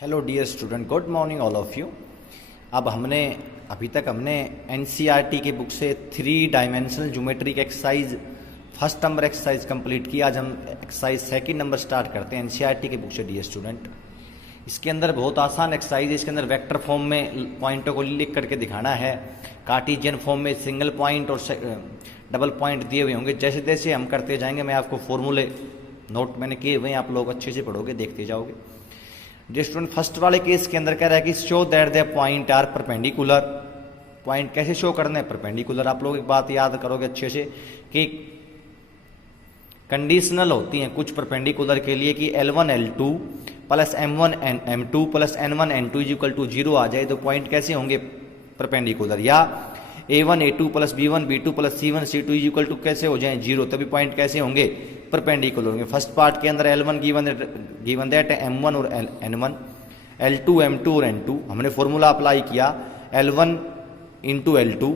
Hello dear student, good morning all of you. अब अभी तक हमने एनसीईआरटी की बुक से 3 dimensional geometric exercise first number exercise complete की। आज हम एक्सरसाइज सेकंड नंबर स्टार्ट करते हैं एनसीईआरटी की बुक से डियर स्टूडेंट। इसके अंदर बहुत आसान एक्सरसाइज है। इसके अंदर वेक्टर फॉर्म में पॉइंटों को लिख करके दिखाना है, कार्टेशियन फॉर्म में सिंगल पॉइंट और डबल पॉइंट दिए हुए होंगे। जैसे जैसे हम करते जाएंगे मैं आपको फॉर्मूले नोट मैंने किए हुए हैं, आप लोग अच्छे से पढ़ोगे, देखते जाओगे। डियर स्टूडेंट, फर्स्ट वाले केस के अंदर कह रहा है कि show that the point are perpendicular. Point कैसे शो करना है? परपेंडिकुलर। आप लोग एक बात याद करोगे अच्छे से कि कंडीशनल होती हैं कुछ परपेंडिकुलर के लिए कि L1 L2 plus M1 M2 plus N1 N2 is equal to 0 आ जाए तो पॉइंट कैसे होंगे? परपेंडिकुलर। या A1 A2 plus B1 B2 plus C1 C2 is equal to कैसे हो जाए? 0, तभी पॉइंट कैसे होंगे? परपेंडिकुलर होंगे। फर्स्ट पार्ट के अंदर L1 गिवन दैट M1 और N1, L2 M2 और N2। हमने फॉर्मूला अप्लाई किया L1 into L2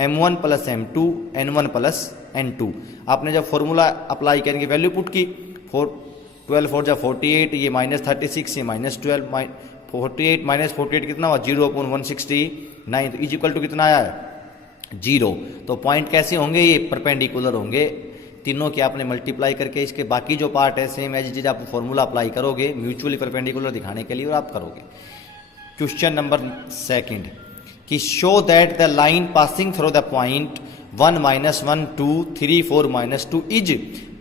M1 plus M2 N1 plus N2। आपने जब फॉर्मूला अप्लाई करके वैल्यू पुट की 12 4 जा 48, ये -36, ये -12, 48 माइनस 48 कितना हुआ? 0/169। तो इज इक्वल टू कितना आया? 0। तो पॉइंट कैसे होंगे? ये परपेंडिकुलर होंगे। तीनों के आपने मल्टीप्लाई करके इसके बाकी जो पार्ट है सेम एज इट आप फॉर्मूला अप्लाई करोगे म्यूचुअली परपेंडिकुलर दिखाने के लिए, और आप करोगे। क्वेश्चन नंबर सेकंड कि show that the line passing through the point 1 -1 2 3 4 -2 is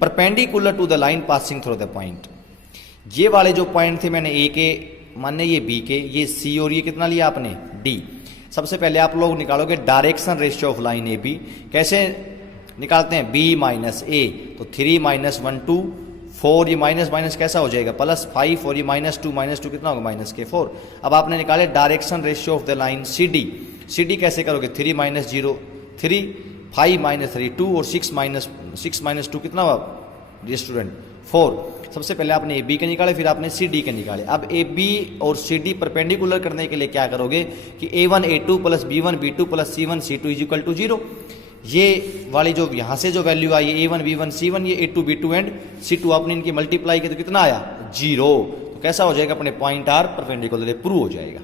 perpendicular to the line passing through the point. ये वाले जो पॉइंट थे मैंने ए के माने, ये बी के, ये सी, और ये कितना लिया आपने? डी। सबसे पहले आप लोग निकालोगे direction ratio of line A B. कैसे निकालते हैं? बी माइनस ए, तो 3 -1 2 4, ये माइनस माइनस कैसा हो जाएगा? +5, और ये -2 कितना होगा? -4। अब आपने निकाले direction ratio of the line C D. C D कैसे करोगे? 3 -0 3, 5 - 3 2, और 6 - 2 कितना हुआ डियर स्टूडेंट? 4। सबसे पहले आपने ए बी के निकाले, फिर आपने सी डी के निकाले। अब ए बी और सी डी परपेंडिकुलर करने के लिए क्या करोगे कि A1 A2 plus B1 B2 plus C1 C2 is equal to 0। ये वाली जो यहां से जो वैल्यू आई है A1 B1 C1, ये A2 B2 एंड C2 आपने इनकी मल्टीप्लाई की तो कितना आया? 0। तो कैसा हो जाएगा? अपने पॉइंट आर परपेंडिकुलर प्रूव हो जाएगा।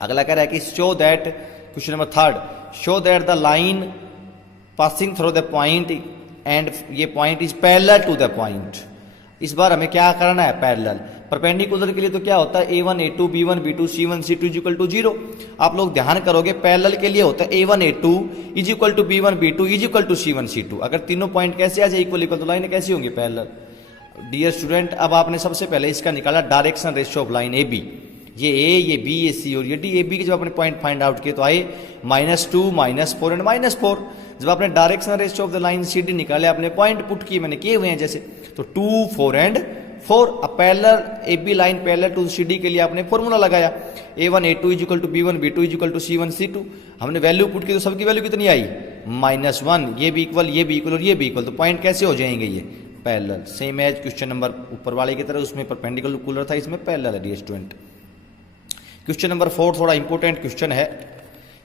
अगला कह रहा है कि show that, question number third, show that the line passing through the point and ये point is parallel to the point. इस बार हमें क्या करना है? पैरेलल। परपेंडिकुलर के लिए तो क्या होता है? A1 A2 B1 B2 C1 C2 is equal to 0। आप लोग ध्यान करोगे पैरेलल के लिए होता है A1 A2 is equal to B1 B2 is equal to C1 C2। अगर तीनों पॉइंट कैसे आ जाए इक्वल इक्वल, तो लाइन कैसी होंगी? पैरेलल। डियर स्टूडेंट, अब आपने सबसे पहले इसका निकाला direction ratio of line A B. ये ए, ये बी, ये सी और ये डी। ए बी के जब आपने पॉइंट फाइंड आउट किए तो आए -2 -4 एंड -4। जब आपने direction ratio of the line C D निकाले, आपने पॉइंट पुट किए, मैंने किए हुए हैं जैसे, तो 2 4 एंड 4। अब parallel A B line parallel to C D के लिए आपने फॉर्मूला लगाया A1 A2 is equal to B1 B2 is equal to C1 C2। हमने वैल्यू पुट की तो सबकी वैल्यू कितनी आई? -1। ये भी इक्वल, ये भी इक्वल और ये भी इक्वल, तो पॉइंट कैसे हो जाएंगे? ये parallel. Same as question number ऊपर वाले की तरह, उसमें परपेंडिकुलर था, इसमें पैरेलल है डियर स्टूडेंट। क्वेश्चन नंबर 4 थोड़ा इंपॉर्टेंट क्वेश्चन है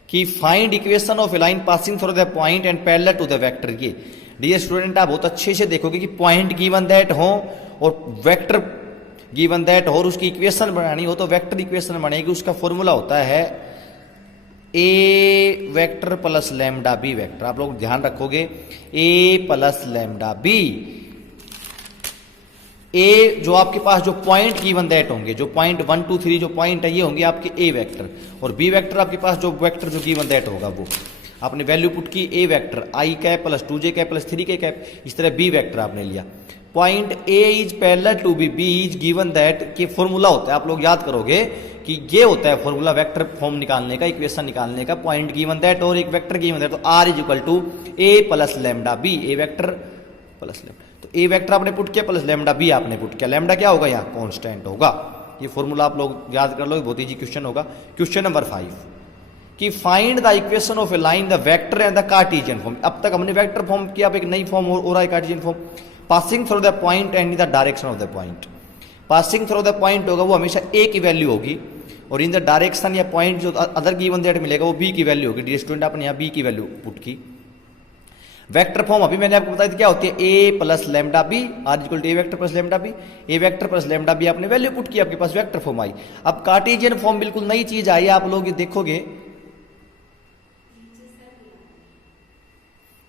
कि find equation of a line passing through the point and parallel to the vector. ये डियर स्टूडेंट आप बहुत अच्छे से देखोगे कि पॉइंट गिवन दैट हो और वेक्टर गिवन दैट हो, और उसकी इक्वेशन बनानी हो तो वेक्टर इक्वेशन बनेगी। उसका फॉर्मूला होता है A vector plus lambda B vector. आप लोग ध्यान रखोगे A plus lambda B. A जो आपके पास जो पॉइंट गिवन दैट होंगे, जो पॉइंट 1 2 3 जो पॉइंट है, ये होंगे आपके ए वेक्टर, और बी वेक्टर आपके पास जो वेक्टर जो गिवन दैट होगा वो आपने वैल्यू पुट की A vector i cap plus 2j cap plus 3k cap. इस तरह बी वेक्टर आपने लिया। Point A is parallel to B, B is given that के फॉर्मूला होता है, आप लोग याद करोगे कि ये होता है फॉर्मूला वेक्टर फॉर्म निकालने का, इक्वेशन निकालने का। पॉइंट गिवन दैट और एक वेक्टर गिवन दैट, तो r is equal to a plus lambda B. A vector plus lambda, तो ए वेक्टर आपने पुट किया प्लस लैम्डा बी आपने पुट किया। लैम्डा क्या होगा? यहाँ कांस्टेंट होगा। ये फॉर्मूला आप लोग याद कर लो, बहुत इजी क्वेश्चन होगा। क्वेश्चन नंबर 5 कि find the equation of a line the vector and the Cartesian form. अब तक हमने वेक्टर फॉर्म किया, अब एक नई फॉर्म हो रहा है Cartesian form. Passing through the point and in the direction of the point. Passing through the point होगा वो हमेशा ए की वैल्यू होगी, और इन द डायरेक्शन या पॉइंट जो अदर गिवन दैट मिलेगा वो बी की वैल्यू होगी। डियर स्टूडेंट आपने यहाँ बी की वैल्यू पुट की। वेक्टर फॉर्म अभी मैंने आपको बताया था क्या होती है, A plus lambda B r equal to A vector plus lambda B, A vector plus lambda B आपने वैल्यू पुट की, आपके पास वेक्टर फॉर्म आई। अब कार्टेशियन फॉर्म बिल्कुल नई चीज आई, आप लोग ये देखोगे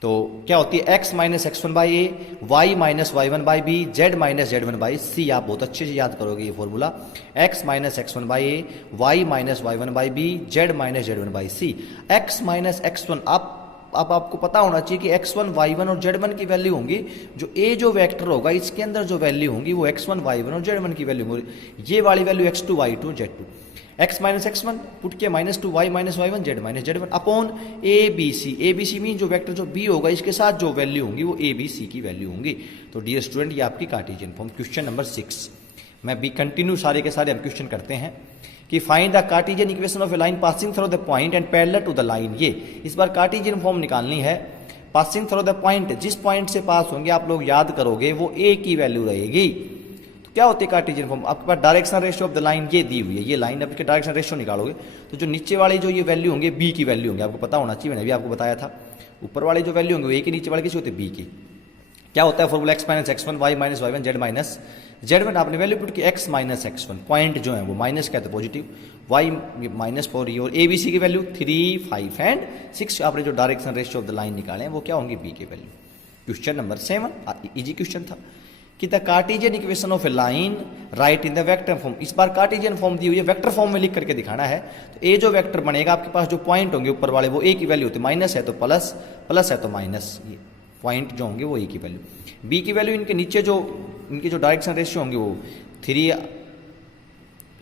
तो क्या होती है, x minus x one by a, y minus y one by b, z minus z one by c. आप बहुत अच्छे से याद करोगे ये formula, x minus x one by a, y minus y one by b, z minus z one by c. x minus x one, अब आपको पता होना चाहिए कि x1, y1 और z1 की वैल्यू होंगी, जो a जो वेक्टर होगा इसके अंदर जो वैल्यू होंगी वो x1, y1 और z1 की वैल्यू होगी। ये वाली value x2, y2, z2, x minus x one put किया minus two, y minus y one, z minus z one upon a b c. A b c mean जो vector जो b होगा इसके साथ जो वैल्यू होंगी वो ए बी सी की वैल्यू होंगी। तो डियर स्टूडेंट ये आपकी कार्टेशियन फॉर्म। क्वेश्चन नंबर 6 मैं भी कंटिन्यू सारे के सारे हम क्वेश्चन करते हैं कि find the Cartesian equation of a line passing through the point and parallel to the line. ये इस बार कार्टेशियन फॉर्म निकालनी है। पासिंग थ्रू द पॉइंट, जिस पॉइंट से पास होंगे आप लोग याद करोगे वो ए की वैल्यू रहेगी। तो क्या होती है कार्टेशियन फॉर्म, आपके पास direction ratio of the line ये दी हुई है, ये लाइन अब इसके डायरेक्शन रेशियो निकालोगे तो जो नीचे वाले जो ये वैल्यू होंगे बी की वैल्यू होंगे, आपको पता होना चाहिए, मैंने भी आपको बताया था। ऊपर वाले जो वैल्यू होंगे वो ए के, नीचे वाले किसी होते बी की। क्या होता है formula, x minus x one, y minus y one, z minus z one. आपने वैल्यू पुट की x minus x one, point जो है वो माइनस क्या था पॉजिटिव, y माइनस 4 ये, और ए बी सी की वैल्यू 3, 5 एंड 6। आपने जो direction ratio of the line निकाले हैं वो क्या होंगे, बी की value. Question number 7 easy question था कि the Cartesian equation of a line right in the vector form. इस बार कार्टेशियन फॉर्म दी हुई है, वेक्टर फॉर्म में लिख करके दिखाना है। तो ए जो वेक्टर बनेगा आपके पास जो पॉइंट होंगे ऊपर वाले वो ए की वैल्यू होती है, माइनस है तो प्लस, प्लस है तो माइनस, ये पॉइंट जो होंगे वो ए की वैल्यू। बी की वैल्यू इनके नीचे जो इनके जो डायरेक्शन रेशियो होंगे वो 3,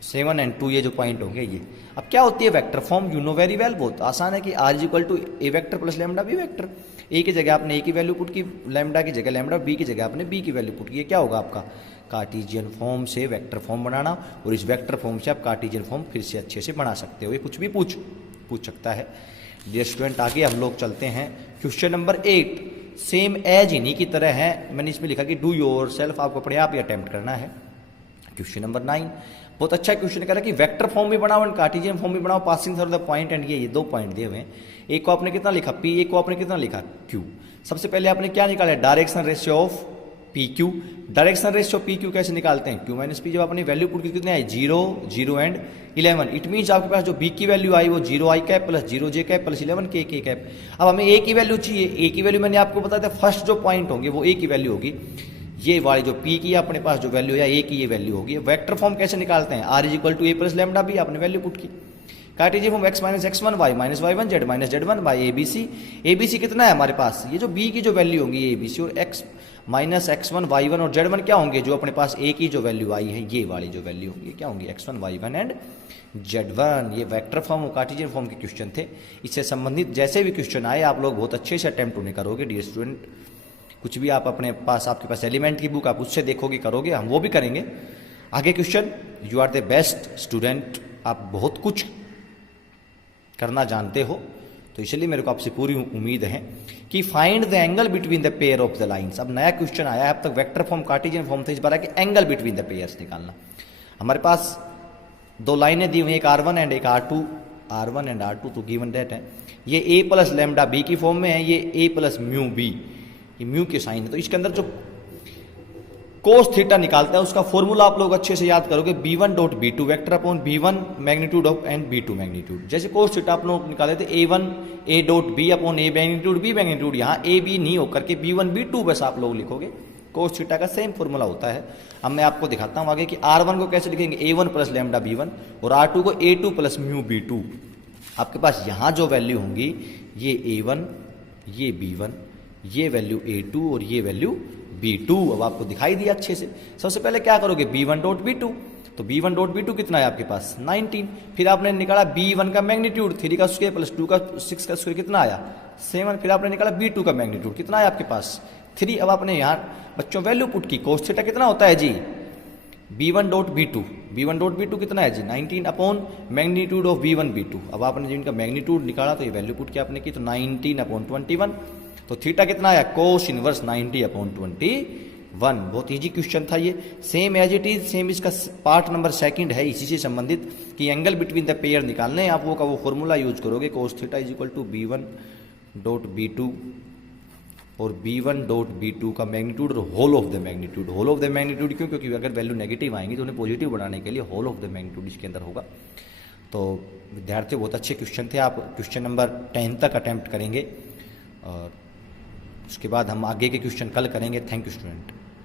7 एंड 2, ये जो पॉइंट होंगे ये। अब क्या होती है vector form, you know very well, बहुत आसान है कि r is equal to A vector plus lambda B vector. A की जगह आपने ए की वैल्यू पुट की, लैम्डा की जगह लैम्डा, बी की जगह आपने बी की वैल्यू पुट की। क्या होगा आपका कार्टेशियन फॉर्म से वेक्टर फॉर्म बनाना, और इस वेक्टर फॉर्म से आप कार्टेशियन फॉर्म फिर से अच्छे से बना सकते हो। ये कुछ भी पूछ सकता है। डियर स्टूडेंट आगे हम लोग चलते हैं क्वेश्चन नंबर 8। सेम एज इन्हीं की तरह है, मैंने इसमें लिखा कि डू योर सेल्फ, आपको अपने आप ही अटेम्प्ट करना है। क्वेश्चन नंबर 9 बहुत अच्छा क्वेश्चन कह रहा है कि वेक्टर फॉर्म भी बनाओ एंड कार्टेशियन फॉर्म भी बनाओ passing through the point and ये 2 पॉइंट दिए हुए हैं। एक को आपने कितना लिखा P, एक को आपने कितना लिखा Q। सबसे पहले आपने क्या निकाला, direction ratio of PQ। Direction ratio PQ कैसे निकालते हैं, Q माइनस P। जब आपने वैल्यू पुट की कितने आई, 0, 0 एंड 11। इट मीन्स आपके पास जो B की वैल्यू आई वो 0 आई कैप प्लस 0 जे कैप प्लस 11 के कैप। अब हमें A की वैल्यू चाहिए, A की वैल्यू मैंने आपको बताया था फर्स्ट जो पॉइंट होंगे वो A की वैल्यू होगी। ये वाली जो P की अपने पास जो वैल्यू है A की ये वैल्यू होगी। वेक्टर फॉर्म कैसे निकालते हैं, R is equal to a plus lambda B, आपने वैल्यू पुट की। Cartesian form x minus x one, y minus y one, z minus z one by a b c. A b c कितना है हमारे पास, ये जो B की जो value होंगी ए बी सी, और x minus x one, y one और जेड वन क्या होंगे, जो अपने पास A की जो वैल्यू आई है ये वाली जो वैल्यू होंगी क्या होंगी, x1, y1 एंड z1। ये वेक्टर फॉर्म और कार्टेशियन फॉर्म के क्वेश्चन थे। इससे संबंधित जैसे भी क्वेश्चन आए आप लोग बहुत अच्छे से अटेम्प्ट उन्हें करोगे। डियर स्टूडेंट कुछ भी आप अपने पास, आपके पास एलिमेंट की बुक आप उससे देखोगे करोगे, हम वो भी करेंगे। आगे question, you are the best student, आप बहुत कुछ करना जानते हो, तो इसलिए मेरे को आपसे पूरी उम्मीद है कि find the angle between the pair of the lines. अब नया क्वेश्चन आया है, अब तक वेक्टर फॉर्म कार्टेशियन फॉर्म था, इस बार है कि एंगल बिटवीन द पेयर्स निकालना। हमारे पास 2 लाइनें दी हुई, एक R1 एंड एक R2, R1 एंड R2 तो गिवन डेट है। ये A प्लस लैम्डा बी की फॉर्म में है, ये A प्लस म्यू बी, ये म्यू के साइन है। तो इसके अंदर जो कोस थीटा निकालता है उसका फॉर्मूला आप लोग अच्छे से याद करोगे, b1 dot b2 vector upon b1 magnitude of and b2 magnitude. जैसे कोस थीटा आप लोग निकाले थे a1 a dot b upon a magnitude b magnitude, यहाँ a b नहीं होकर के b1 b2 बस आप लोग लिखोगे। कोस थीटा का सेम फॉर्मूला होता है। अब मैं आपको दिखाता हूँ आगे कि r1 को कैसे लिखेंगे, a1 प्लस लैम्डा b1 और r2 को a2 प्लस म्यू b2। आपके पास यहाँ जो वैल्यू होंगी ये a1, ये b1, ये वैल्यू a2 और ये वैल्यू b2। अब आपको दिखाई दिया अच्छे से। सबसे पहले क्या करोगे, b1 डॉट b2, तो b1 डॉट b2 कितना है आपके पास 19। फिर आपने निकाला b1 का मैग्नीट्यूड 3 का स्क्वायर प्लस 2 का 6 का स्क्वायर कितना आया 7। फिर आपने निकाला b2 का मैग्नीट्यूड कितना है आपके पास 3। अब आपने यहाँ बच्चों वैल्यू पुट की, कोस थीटा कितना होता है जी b1 dot b2, b1 dot b2 कितना है जी 19 upon magnitude of b1 b2। अब आपने जिनका मैग्नीट्यूड निकाला तो ये वैल्यू पुट की आपने की, तो 19 अपॉन 21। तो थीटा कितना आया, कोस इनवर्स 90 अपॉन 21। बहुत इजी क्वेश्चन था ये, same as it is, same इसका पार्ट नंबर 2 है इसी से संबंधित कि एंगल बिटवीन द पेयर निकालने हैं। आप वो फॉर्मूला यूज करोगे, cos theta is equal to b1 dot b2 और B1 डॉट B2 का मैग्नीट्यूड और whole of the magnitude. Whole of the magnitude क्यों? क्योंकि अगर वैल्यू नेगेटिव आएंगी तो उन्हें पॉजिटिव बनाने के लिए होल ऑफ द मैग्नीट्यूड इसके अंदर होगा। तो विद्यार्थियों बहुत अच्छे क्वेश्चन थे, आप क्वेश्चन नंबर 10 तक अटैम्प्ट करेंगे और उसके बाद हम आगे के क्वेश्चन कल करेंगे। Thank you student.